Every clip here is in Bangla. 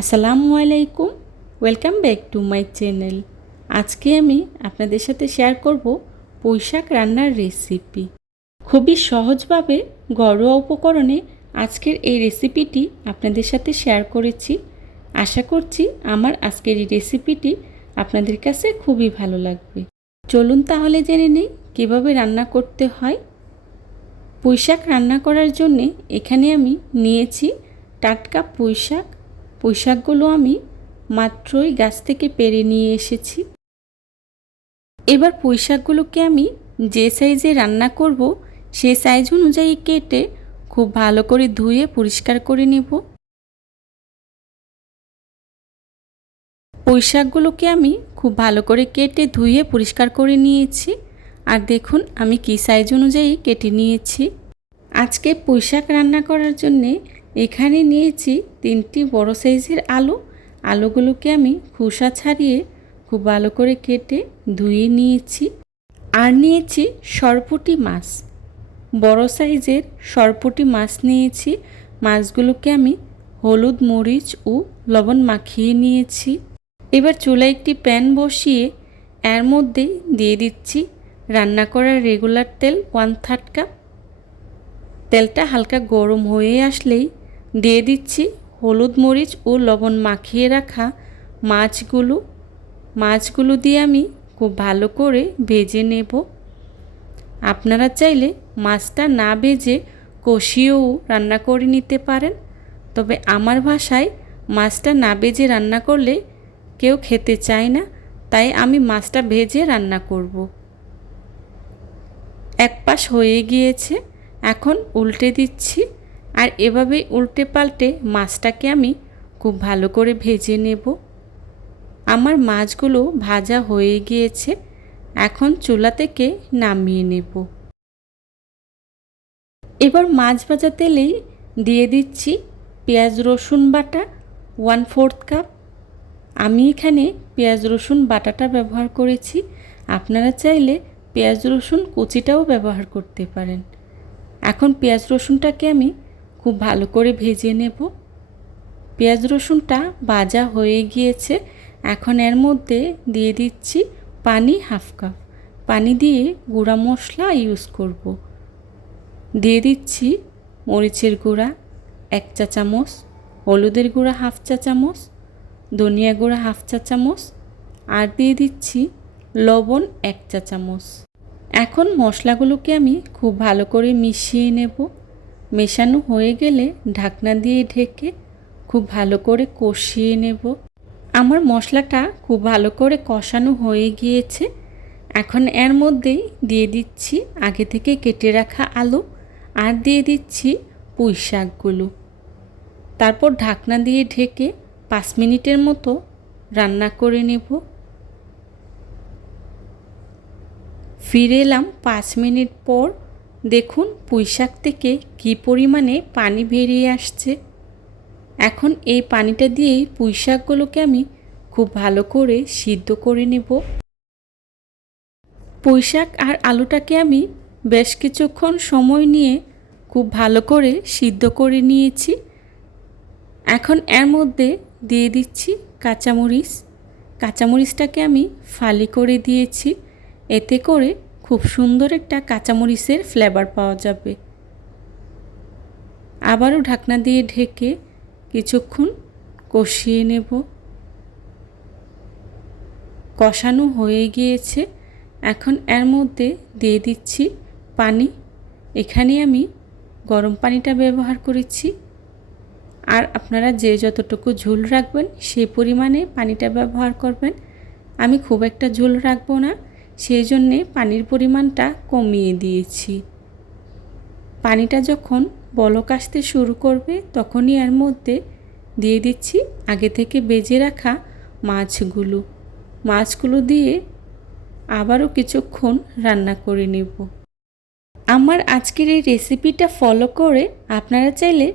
আসসালামু আলাইকুম। Welcome back to my channel আজকে আমি আপনাদের সাথে শেয়ার করব পুঁইশাক রান্নার রেসিপি খুবই সহজভাবে ঘরোয়া উপকরণে আজকের এই রেসিপিটি আপনাদের সাথে শেয়ার করেছি। আশা করছি আমার আজকের এই রেসিপিটি আপনাদের কাছে খুবই ভালো লাগবে। চলুন তাহলে জেনে নিই কীভাবে রান্না করতে হয়। পুঁইশাক রান্না করার জন্যে এখানে আমি নিয়েছি টাটকা পুঁইশাক পুঁইশাকগুলো আমি মাত্রই গাছ থেকে পেরে নিয়ে এসেছি। এবার পুঁইশাকগুলোকে আমি যে সাইজে রান্না করব, সে সাইজ অনুযায়ী কেটে খুব ভালো করে ধুয়ে পরিষ্কার করে নেব। পুঁইশাকগুলোকে আমি খুব ভালো করে কেটে ধুয়ে পরিষ্কার করে নিয়েছি। আর দেখুন, আমি কী সাইজ অনুযায়ী কেটে নিয়েছি। আজকে পুঁইশাক রান্না করার জন্যে এখানে নিয়েছি তিনটি বড় সাইজের আলু। আলুগুলোকে আমি খোসা ছাড়িয়ে খুব ভালো করে কেটে ধুয়ে নিয়েছি। আর নিয়েছি সরপুটি মাছ। বড় সাইজের সরপুটি মাছ নিয়েছি। মাছগুলোকে আমি হলুদ, মরিচ ও লবণ মাখিয়ে নিয়েছি। এবার চুলায় একটি প্যান বসিয়ে এর মধ্যে দিয়ে দিচ্ছি রান্না করার রেগুলার তেল ওয়ান থার্ড কাপ। তেলটা হালকা গরম হয়ে আসলেই দিয়ে দিচ্ছি হলুদ মরিচ ও লবণ মাখিয়ে রাখা মাছগুলো। মাছগুলো দিয়ে আমি খুব ভালো করে ভেজে নেব। আপনারা চাইলে মাছটা না ভেজে কষিয়েও রান্না করে নিতে পারেন। তবে আমার ভাষায় মাছটা না ভেজে রান্না করলে কেউ খেতে চায় না, তাই আমি মাছটা ভেজে রান্না করব। এক পাশ হয়ে গিয়েছে। এখন উল্টে দিচ্ছি। আর এভাবে উল্টে পাল্টে মাছটাকে আমি খুব ভালো করে ভেজে নেব। আমার মাছগুলো ভাজা হয়ে গিয়েছে, এখন চুলা থেকে নামিয়ে নেব। এবার মাছ ভাজা তেলেই দিয়ে দিচ্ছি পেঁয়াজ, রসুন বাটা ওয়ান ফোর্থ কাপ আমি এখানে পেঁয়াজ, রসুন বাটাটা ব্যবহার করেছি। আপনারা চাইলে পেঁয়াজ, রসুন কুচিটাও ব্যবহার করতে পারেন। এখন পেঁয়াজ, রসুনটাকে আমি খুব ভালো করে ভেজে নেব। পেঁয়াজ রসুনটা ভাজা হয়ে গিয়েছে। এখন এর মধ্যে দিয়ে দিচ্ছি পানি হাফ কাপ। পানি দিয়ে গুঁড়া মশলা ইউজ করব। দিয়ে দিচ্ছি মরিচের গুঁড়া এক চা চামচ, হলুদের গুঁড়া হাফ চা চামচ, ধনিয়া গুঁড়া হাফ চা চামচ আর দিয়ে দিচ্ছি লবণ এক চা চামচ। এখন মশলাগুলোকে আমি খুব ভালো করে মিশিয়ে নেব। মেশানো হয়ে গেলে ঢাকনা দিয়ে ঢেকে খুব ভালো করে কষিয়ে নেব। আমার মশলাটা খুব ভালো করে কষানো হয়ে গিয়েছে। এখন এর মধ্যেই দিয়ে দিচ্ছি আগে থেকে কেটে রাখা আলু আর দিয়ে দিচ্ছি পুঁই শাকগুলো। তারপর ঢাকনা দিয়ে ঢেকে পাঁচ মিনিটের মতো রান্না করে নেব। ফিরে এলাম পাঁচ মিনিট পর দেখুন পুঁইশাক থেকে কী পরিমাণে পানি বেরিয়ে আসছে। এখন এই পানিটা দিয়েই পুঁইশাকগুলোকে আমি খুব ভালো করে সিদ্ধ করে নেব। পুঁইশাক আর আলুটাকে আমি বেশ কিছুক্ষণ সময় নিয়ে খুব ভালো করে সিদ্ধ করে নিয়েছি। এখন এর মধ্যে দিয়ে দিচ্ছি কাঁচামরিচ। কাঁচামরিচটাকে আমি ফালি করে দিয়েছি। এতে করে খুব সুন্দর একটা কাঁচামরিচের ফ্লেভার পাওয়া যাবে। আবারও ঢাকনা দিয়ে ঢেকে কিছুক্ষণ কষিয়ে নেব। কষানো হয়ে গিয়েছে। এখন এর মধ্যে দিয়ে দিচ্ছি পানি। এখানে আমি গরম পানিটা ব্যবহার করেছি। আর আপনারা যে যতটুকু ঝোল রাখবেন সেই পরিমাণে পানিটা ব্যবহার করবেন। আমি খুব একটা ঝোল রাখব না। সেই জন্যে পানির পরিমাণটা কমিয়ে দিয়েছি। পানিটা যখন বলক আসতে শুরু করবে, তখনই এর মধ্যে দিয়ে দিচ্ছি আগে থেকে বেজে রাখা মাছগুলো। মাছগুলো দিয়ে আবারও কিছুক্ষণ রান্না করে নেব। আমার আজকের এই রেসিপিটা ফলো করে আপনারা চাইলে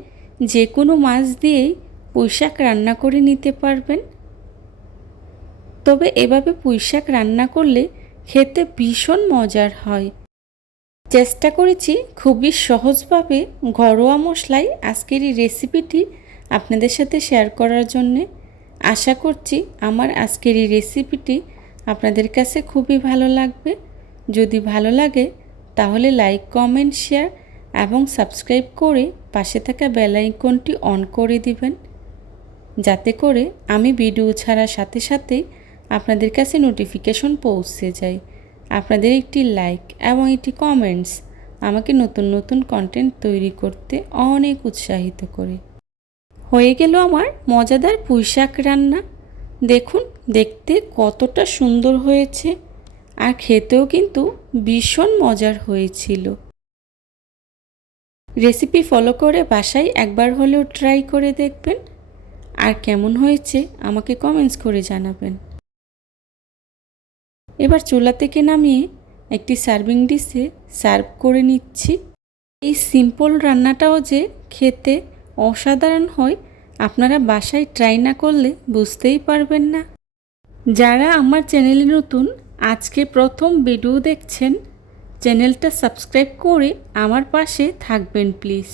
যে কোনো মাছ দিয়েই পুঁইশাক রান্না করে নিতে পারবেন। তবে এভাবে পুঁইশাক রান্না করলে খেতে ভীষণ মজার হয়। চেষ্টা করেছি খুবই সহজভাবে ঘরোয়া মশলায় আজকের এই রেসিপিটি আপনাদের সাথে শেয়ার করার জন্যে। আশা করছি আমার আজকের এই রেসিপিটি আপনাদের কাছে খুবই ভালো লাগবে। যদি ভালো লাগে তাহলে লাইক, কমেন্ট, শেয়ার এবং সাবস্ক্রাইব করে পাশে থাকা বেল আইকনটি অন করে দিবেন। যাতে করে আমি ভিডিও ছাড়ার সাথে সাথেই আপনাদের কাছে নোটিফিকেশন পৌঁছে যায়। আপনাদের একটি লাইক এবং একটি কমেন্টস আমাকে নতুন নতুন কন্টেন্ট তৈরি করতে অনেক উৎসাহিত করে। হয়ে গেল আমার মজাদার পুঁইশাক রান্না। দেখুন, দেখতে কতটা সুন্দর হয়েছে আর খেতেও কিন্তু ভীষণ মজার হয়েছিল। রেসিপি ফলো করে বাসায় একবার হলেও ট্রাই করে দেখবেন। আর কেমন হয়েছে আমাকে কমেন্টস করে জানাবেন। এবার চুলা থেকে নামিয়ে একটি সার্ভিং ডিশে সার্ভ করে নিচ্ছি। এই সিম্পল রান্নাটাও যে খেতে অসাধারণ হয়, আপনারা বাসায় ট্রাই না করলে বুঝতেই পারবেন না। যারা আমার চ্যানেলে নতুন, আজকে প্রথম ভিডিও দেখছেন, চ্যানেলটা সাবস্ক্রাইব করে আমার পাশে থাকবেন প্লিজ।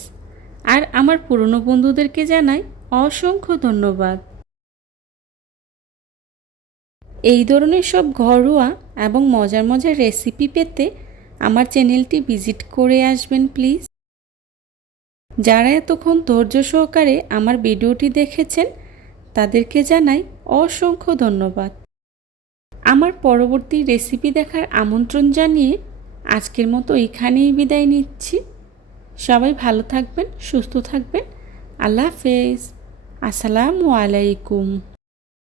আর আমার পুরনো বন্ধুদেরকে জানাই অসংখ্য ধন্যবাদ। এই ধরনের সব ঘরোয়া এবং মজার মজার রেসিপি পেতে আমার চ্যানেলটি ভিজিট করে আসবেন প্লিজ যারা এতক্ষণ ধৈর্য সহকারে আমার ভিডিওটি দেখেছেন, তাদেরকে জানাই অসংখ্য ধন্যবাদ। আমার পরবর্তী রেসিপি দেখার আমন্ত্রণ জানিয়ে আজকের মতো এখানেই বিদায় নিচ্ছি। সবাই ভালো থাকবেন, সুস্থ থাকবেন। আল্লাহ হাফেজ। আসসালামু আলাইকুম।